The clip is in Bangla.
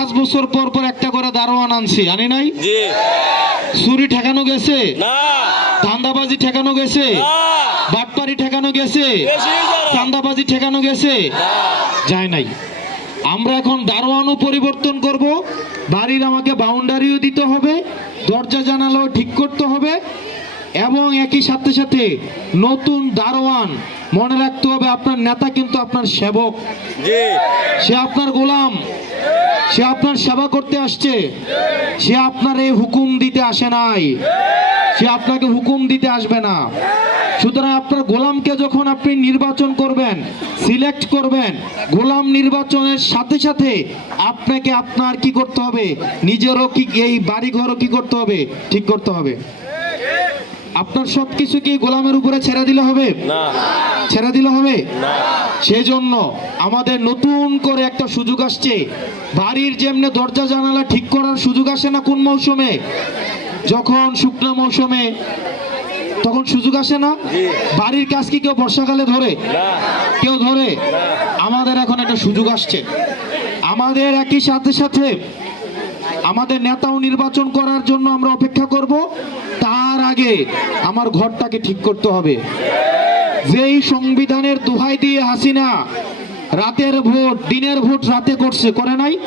পাঁচ বছর পর পর একটা করে দারোয়ান আনছি আনি নাই? চুরি ঠেকানো গেছে? ধান্দাবাজি ঠেকানো গেছে? বাটপারি ঠেকানো গেছে? চান্দাবাজি ঠেকানো গেছে? যায় নাই। আমরা এখন দারোয়ানও পরিবর্তন করব বাড়ির আমাকে বাউন্ডারিও দিতে হবে দরজা জানালাও ঠিক করতে হবে এবং একই সাথে সাথে নতুন দারোয়ান মনে রাখতে হবে আপনার নেতা কিন্তু আপনার সেবক। সে আপনার গোলাম। সে আপনার সেবা করতে আসছে। সে আপনার এই হুকুম দিতে আসে নাই। সে আপনাকে হুকুম দিতে আসবে না। সুতরাং আপনার গোলামকে যখন আপনি নির্বাচন করবেন সিলেক্ট করবেন গোলাম নির্বাচনের সাথে সাথে আপনাকে আপনার কি করতে হবে? নিজেরও কি এই বাড়িঘরও কি করতে হবে? ঠিক করতে হবে। আপনার সব কিছু কি গোলামের উপরে ছেড়ে দিলে হবে? ছেড়ে দিলে হবে? না। সেজন্য আমাদের নতুন করে একটা সুযোগ আসছে। বাড়ির যেমনি দরজা জানালা ঠিক করার সুযোগ আসে না কোন মৌসুমে? যখন শুকনো মৌসুমে তখন সুযোগ আসে না? বাড়ির কাজ কি কেউ বর্ষাকালে ধরে? কেউ ধরে? আমাদের এখন একটা সুযোগ আসছে। আমাদের একই সাথে সাথে আমাদের নেতাও নির্বাচন করার জন্য আমরা অপেক্ষা করব। তার আগে আমার ঘরটাকে ঠিক করতে হবে। যেই সংবিধানের দোহাই দিয়ে হাসিনা রাতের ভোট দিনের ভোট রাতে করছে করে নাই?